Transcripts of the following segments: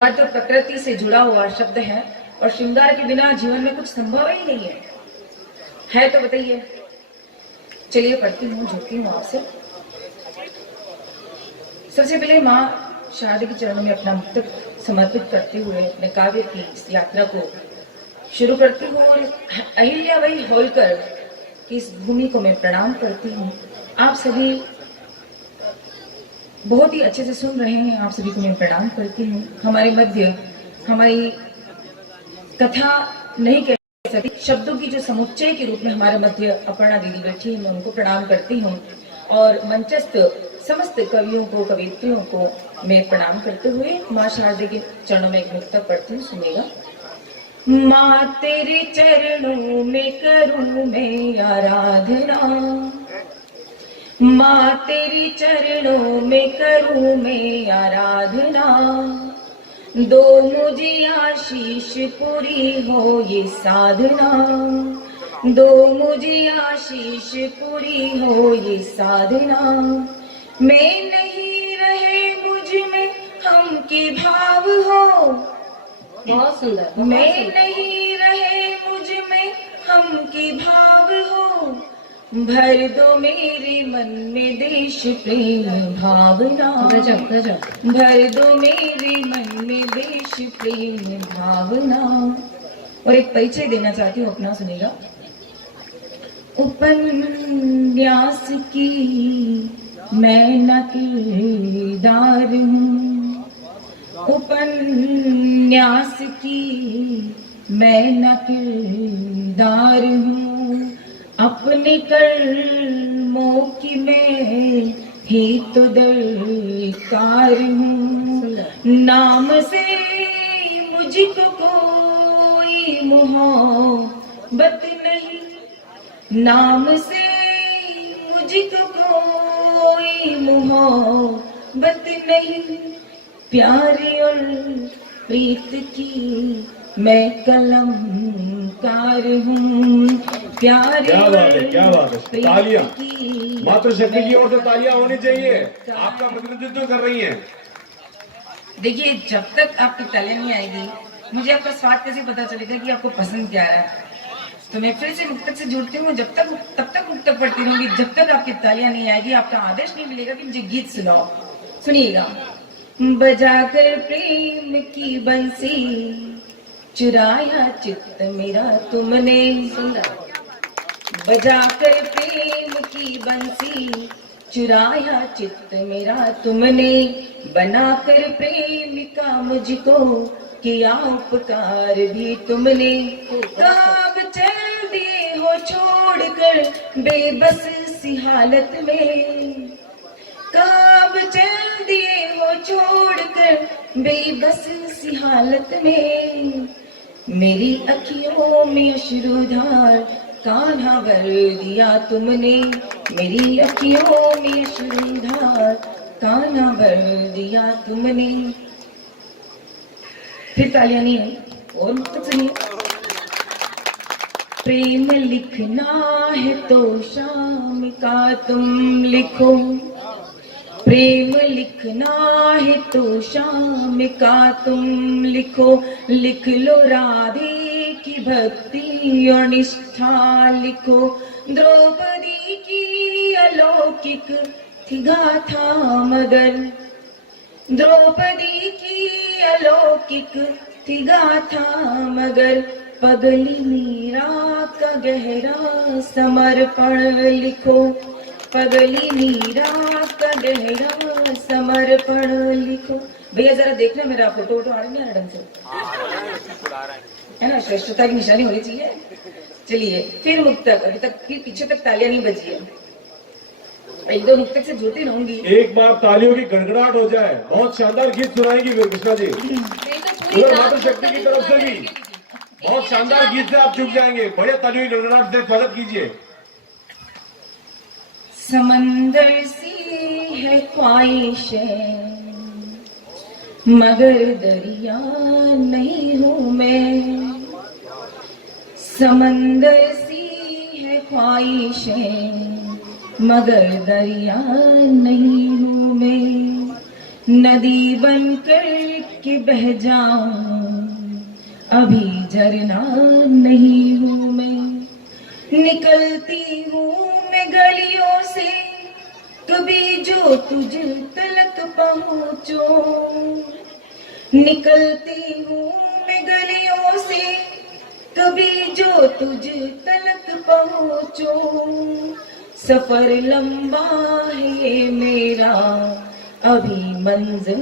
तो प्रकृति से जुड़ा हुआ शब्द है और श्रृंगार के बिना जीवन में कुछ संभव ही नहीं है तो बताइए। चलिए पढ़ती हूँ, झुकती हूँ आपसे। सबसे पहले माँ शारदा के चरणों में अपना मुक्तक समर्पित करते हुए अपने काव्य की इस यात्रा को शुरू करती हूँ और अहिल्याबाई होलकर की इस भूमि को मैं प्रणाम करती हूँ। आप सभी बहुत ही अच्छे से सुन रहे हैं, आप सभी को मैं प्रणाम करती हूँ। हमारे मध्य हमारी कथा नहीं कह सकती, शब्दों की जो समुच्चय के रूप में हमारे मध्य अपर्णा दीदी बैठी है, मैं उनको प्रणाम करती हूँ और मंचस्थ समस्त कवियों को, कवियत्रियों को मैं प्रणाम करते हुए माँ शारदा के चरणों में एक मुक्तक पढ़ती हूँ, सुनेगा। माँ तेरे चरणों में करूँ मैं आराधना, माँ तेरी चरणों में करूँ मैं आराधना, दो मुझे आशीष पूरी हो ये साधना, दो मुझे आशीष पूरी हो ये साधना, मैं नहीं रहे मुझ में हम के भाव हो, बहुत सुंदर, मैं नहीं रहे मुझ में हम के भाव हो, भर दो मेरे मन में देश प्रेम भावना, गजब गजब, भर दो मेरे मन में देश प्रेम भावना। और एक परिचय देना चाहती हूँ अपना, सुनेगा। उपन्यास की मैं न किरदार हूँ, उपन्यास की मैं न किरदार हूँ, अपने कर्मों की मैं ही तो दरकार हूँ, नाम से मुझको कोई मोहब्बत नहीं, नाम से मुझको कोई मोहब्बत नहीं, प्यार और प्रीत की मैं कलमकार हूँ, प्यार। क्या बात है, क्या बात है। तालियां मातृशक्ति की ओर से तालियां होनी चाहिए, आपका प्रतिनिधित्व कर रही हैं। देखिए, जब तक आपकी तालियां नहीं आएगी मुझे आपका स्वाद कैसे पता चलेगा कि आपको पसंद क्या है। तो मैं फिर से मुक्तक से जुड़ती हूँ, तब तक मुक्तक पढ़ती रहूंगी जब तक आपकी तालियां नहीं आएगी, आपका आदेश नहीं मिलेगा कि मुझे गीत सुनाओ। सुनिएगा। बजाकर प्रेम की बंसी चुराया चित्त मेरा तुमने, बजाकर प्रेम की बंसी चुराया चित्त मेरा तुमने, बनाकर प्रेमिका मुझको किया उपकार भी तुमने, कब चल दिए हो छोड़कर बेबस सी हालत में, कब चल दिए हो छोड़कर बेबस सी हालत में, मेरी अखियों में अश्रुधार कान्हा भर दिया तुमने, मेरी अखियों में अश्रुधार कान्हा भर दिया तुमने। फिर तालियां नहीं है और मुक्तक सुनिए। प्रेम लिखना है तो शाम का तुम लिखो, प्रेम लिखना है तो शाम का तुम लिखो, लिख लो राधे की भक्ति और निष्ठा लिखो, द्रौपदी की अलौकिक थी गाथा मगर, द्रौपदी की अलौकिक थी गाथा मगर, पगली मीरा का गहरा समर्पण लिखो, पगली मीरा का गहरा समर्पण लिखो। भैया जरा देखना मेरा फोटो आ रहा है ढंग से, है ना, श्रेष्ठता की निशानी होनी चाहिए। चलिए फिर मुक्तक, अभी तक फिर पीछे तक तालियां नहीं बजी है, एक दो मुक्तक से जुड़ती रहूंगी। एक बार तालियों की गड़गड़ाहट हो जाए, बहुत शानदार गीत सुनाएंगी कृष्णा जी, मातृशक्ति की तरफ से भी बहुत शानदार गीत से आप चुप जाएंगे। बढ़िया तालियों की गड़गड़ाहट से स्वागत कीजिए। समंदर सी है ख्वाहिशें मगर दरिया नहीं हूँ मैं, समंदर सी है ख्वाहिशें मगर दरिया नहीं हूँ मैं, नदी बनकर के बह जाऊं, अभी झरना नहीं हूँ मैं। निकलती हूँ मैं गलियों से, कभी जो तुझ तलक पहुँचो। निकलती हूँ मैं गलियों से, कभी जो तुझ तलक पहुँचो। सफर लंबा है ये मेरा, अभी मंजिल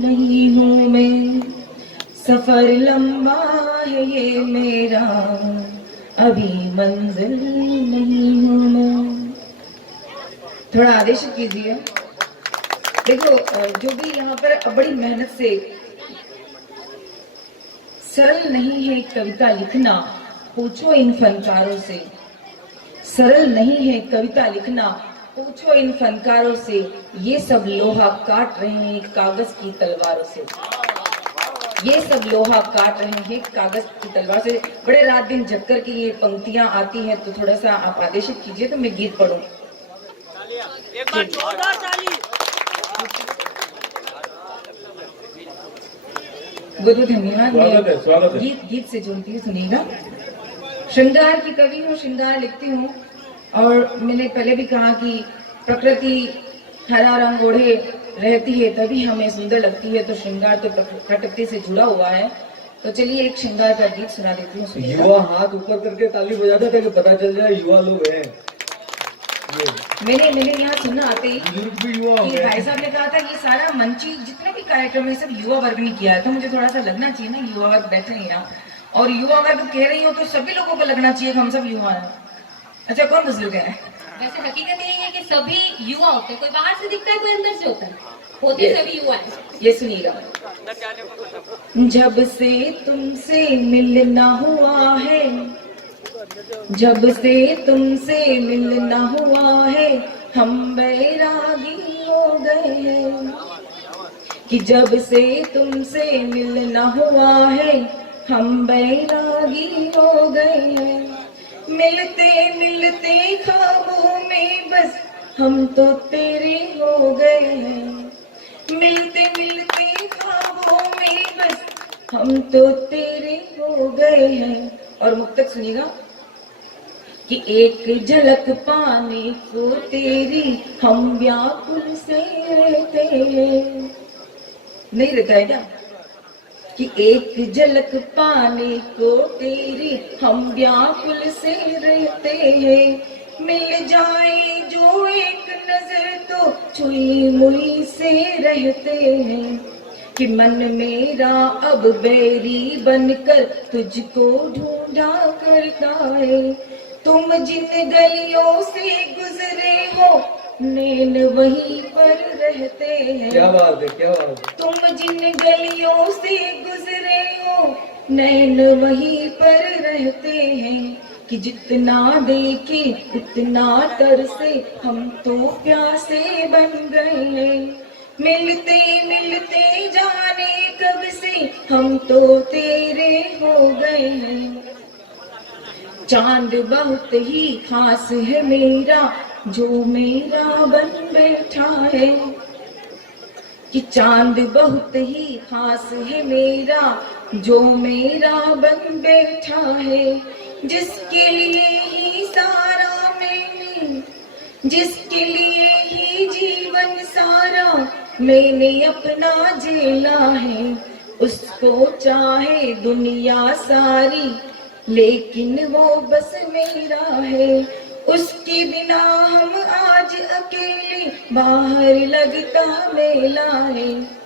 नहीं हूँ मैं। सफर लंबा है ये मेरा, अभी मंजिल नहीं हूँ मैं। थोड़ा आदेश कीजिए। देखो जो भी यहाँ पर बड़ी मेहनत से, सरल नहीं है कविता लिखना, पूछो इन फनकारों से। सरल नहीं है कविता लिखना, पूछो इन फनकारों से। ये सब लोहा काट रहे हैं कागज की तलवारों से। ये सब लोहा काट रहे हैं कागज की तलवार से। बड़े रात दिन जग कर के ये पंक्तियां आती हैं, तो थोड़ा सा आप आदेशित कीजिए तो मैं गीत पढ़ूं। एक बार जोरदार ताली। बहुत बहुत धन्यवाद। स्वागत है। गीत से जोड़ती हूँ, सुनिएगा। श्रृंगार की कवि हूँ, श्रृंगार लिखती हूँ, और मैंने पहले भी कहा कि प्रकृति हरा रंग ओढ़े रहती है तभी हमें सुंदर लगती है, तो श्रृंगार तो प्रकृति से जुड़ा हुआ है। तो चलिए एक श्रृंगार का गीत सुना देती हूँ, सुनिएगा। युवा हाथ ऊपर करके ताली बजाते थे कि पता चल जाए युवा लोग हैं। मैंने यहाँ सुना आते ही बुजुर्ग भी युवा हो कि गए। भाई साहब ने कहा था ये सारा मंची जितने भी कार्यक्रम है सब युवा वर्ग ने किया है, तो मुझे थोड़ा सा लगना चाहिए ना युवा वर्ग बैठे नहीं यहाँ, और युवा वर्ग कह रही हो तो सभी लोगों को लगना चाहिए कि हम सब युवा हैं। अच्छा कौन बुजुर्ग है? वैसे हकीकत यही है कि सभी युवा होते हैं, कोई बाहर से दिखता है कोई अंदर से होता है, होते सभी युवा है। ये सुनिएगा। जब से तुमसे मिलना हुआ है, जब से तुमसे मिलना हुआ है, हम बैरागी हो गए हैं। कि जब से तुमसे मिलना हुआ है, हम बैरागी हो गए हैं। मिलते मिलते ख्वाबों में बस हम तो तेरे हो गए हैं। मिलते मिलते ख्वाबों में बस हम तो तेरे हो गए हैं। और मुक्तक सुनिएगा कि एक झलक पाने को तेरी हम व्याकुल से रहते हैं। नहीं रहता है क्या? कि एक झलक पाने को तेरी हम व्याकुल से रहते हैं। मिल जाए जो एक नजर तो छुई मुई से रहते हैं। कि मन मेरा अब बैरी बनकर तुझको ढूंढा करता है। तुम जिन गलियों से गुजरे हो, नैन वहीं पर रहते हैं। क्या बात है, क्या बात है। तुम जिन गलियों से गुजरे हो, नैन वहीं पर रहते हैं। कि जितना देखे उतना तरसे, हम तो प्यासे बन गए हैं। मिलते मिलते जाने कब से हम तो तेरे हो गए हैं। चांद बहुत ही खास है मेरा, जो मेरा बन बैठा है। कि चांद बहुत ही खास है मेरा, जो मेरा बन बैठा है। जिसके लिए ही सारा मैंने, जिसके लिए ही जीवन सारा मैंने अपना झेला है। उसको चाहे दुनिया सारी, लेकिन वो बस मेरा है। उसके बिना हम आज अकेले, बाहर लगता मेला है।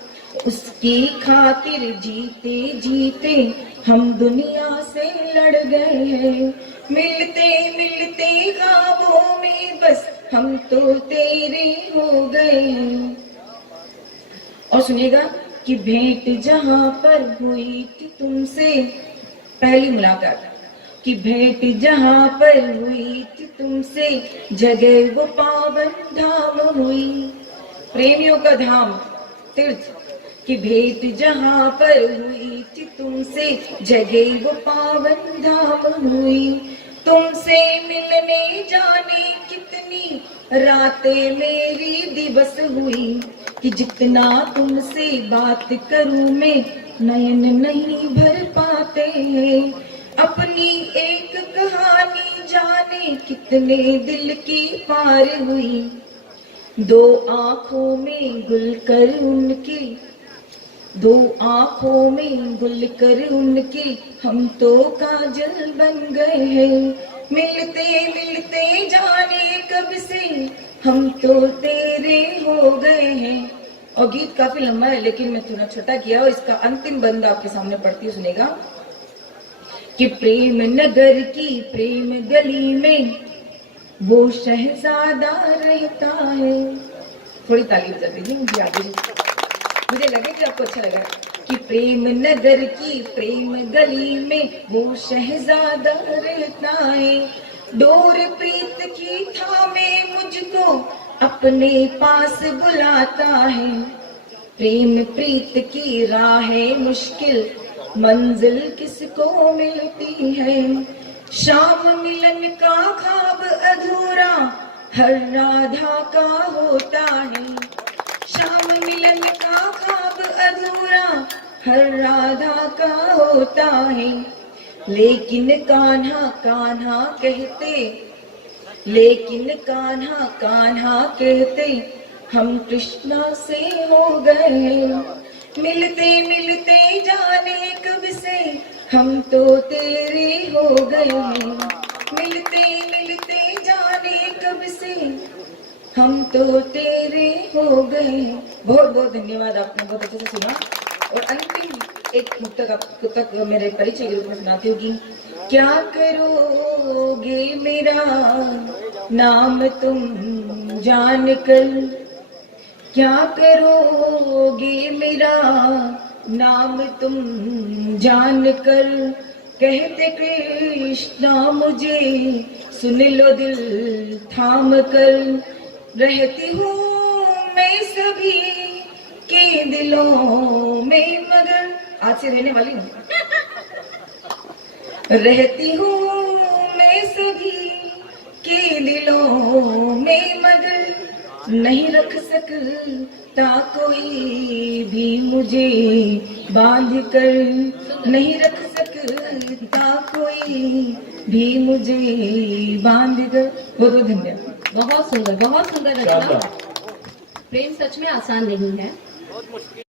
उसकी खातिर जीते जीते हम दुनिया से लड़ गए हैं। मिलते मिलते ख्वाबों में बस हम तो तेरे हो गए हैं। और सुनिएगा कि भेंट जहां पर हुई थी तुमसे, पहली मुलाकात। कि भेंट जहां पर हुई थी तुमसे, जगह वो पावन धाम हुई। प्रेमियों का धाम तीर्थ। कि भेंट जहां पर हुई थी तुमसे, जगह वो पावन धाम हुई। तुमसे मिलने जाने कितनी रातें मेरी दिवस हुई। कि जितना तुमसे बात करूं मैं नयन नहीं भर पाते हैं। अपनी एक कहानी जाने कितने दिल की पार हुई, दो आंखों में गुल कर उनकी, दो आंखों में गुल कर उनकी हम तो काजल बन गए हैं। मिलते मिलते जाने कब से हम तो तेरे हो गए हैं। और गीत काफी लंबा है लेकिन मैं थोड़ा छोटा किया और इसका अंतिम बंद आपके सामने पढ़ती हूँ, सुनेगा। कि प्रेम नगर की प्रेम गली में वो शहजादा रहता है। थोड़ी ताली बजा दीजिए मुझे आगे, मुझे लगे कि आपको अच्छा लगा। कि प्रेम नगर की प्रेम गली में वो शहजादा रहता है, डोर प्रीत की थामे मुझको अपने पास बुलाता है। प्रेम प्रीत की राहें मुश्किल मंजिल किसको मिलती है। शाम मिलन का ख्वाब अधूरा हर राधा का होता है। शाम मिलन का ख्वाब अधूरा हर राधा का होता है। लेकिन कान्हा कान्हा कहते, लेकिन कान्हा कान्हा कहते हम कृष्णा से हो गए हैं। मिलते मिलते जाने कब से हम तो तेरे हो गए हैं। मिलते मिलते जाने कब से हम तो तेरे हो गए। बहुत बहुत धन्यवाद, आपने बहुत अच्छे से सुना। और अंतिम एक तक मेरे परिचय के रूप में सुनाती हूँ कि क्या करोगे मेरा नाम तुम जान कर, क्या करोगे मेरा नाम तुम जान कर। कहते कृष्णा मुझे सुन लो दिल थाम कर। रहती हूँ मैं सभी के दिलों में मगर, आज से रहने वाली हूँ। रहती हूँ मैं सभी के दिलों में मगर, नहीं रख सकता कोई भी मुझे बांध कर। नहीं रख सकता कोई भी मुझे बांध कर। बहुत धन्यवाद। बहुत सुंदर रचना। शानदार। प्रेम सच में आसान नहीं है। बहुत मुश्किल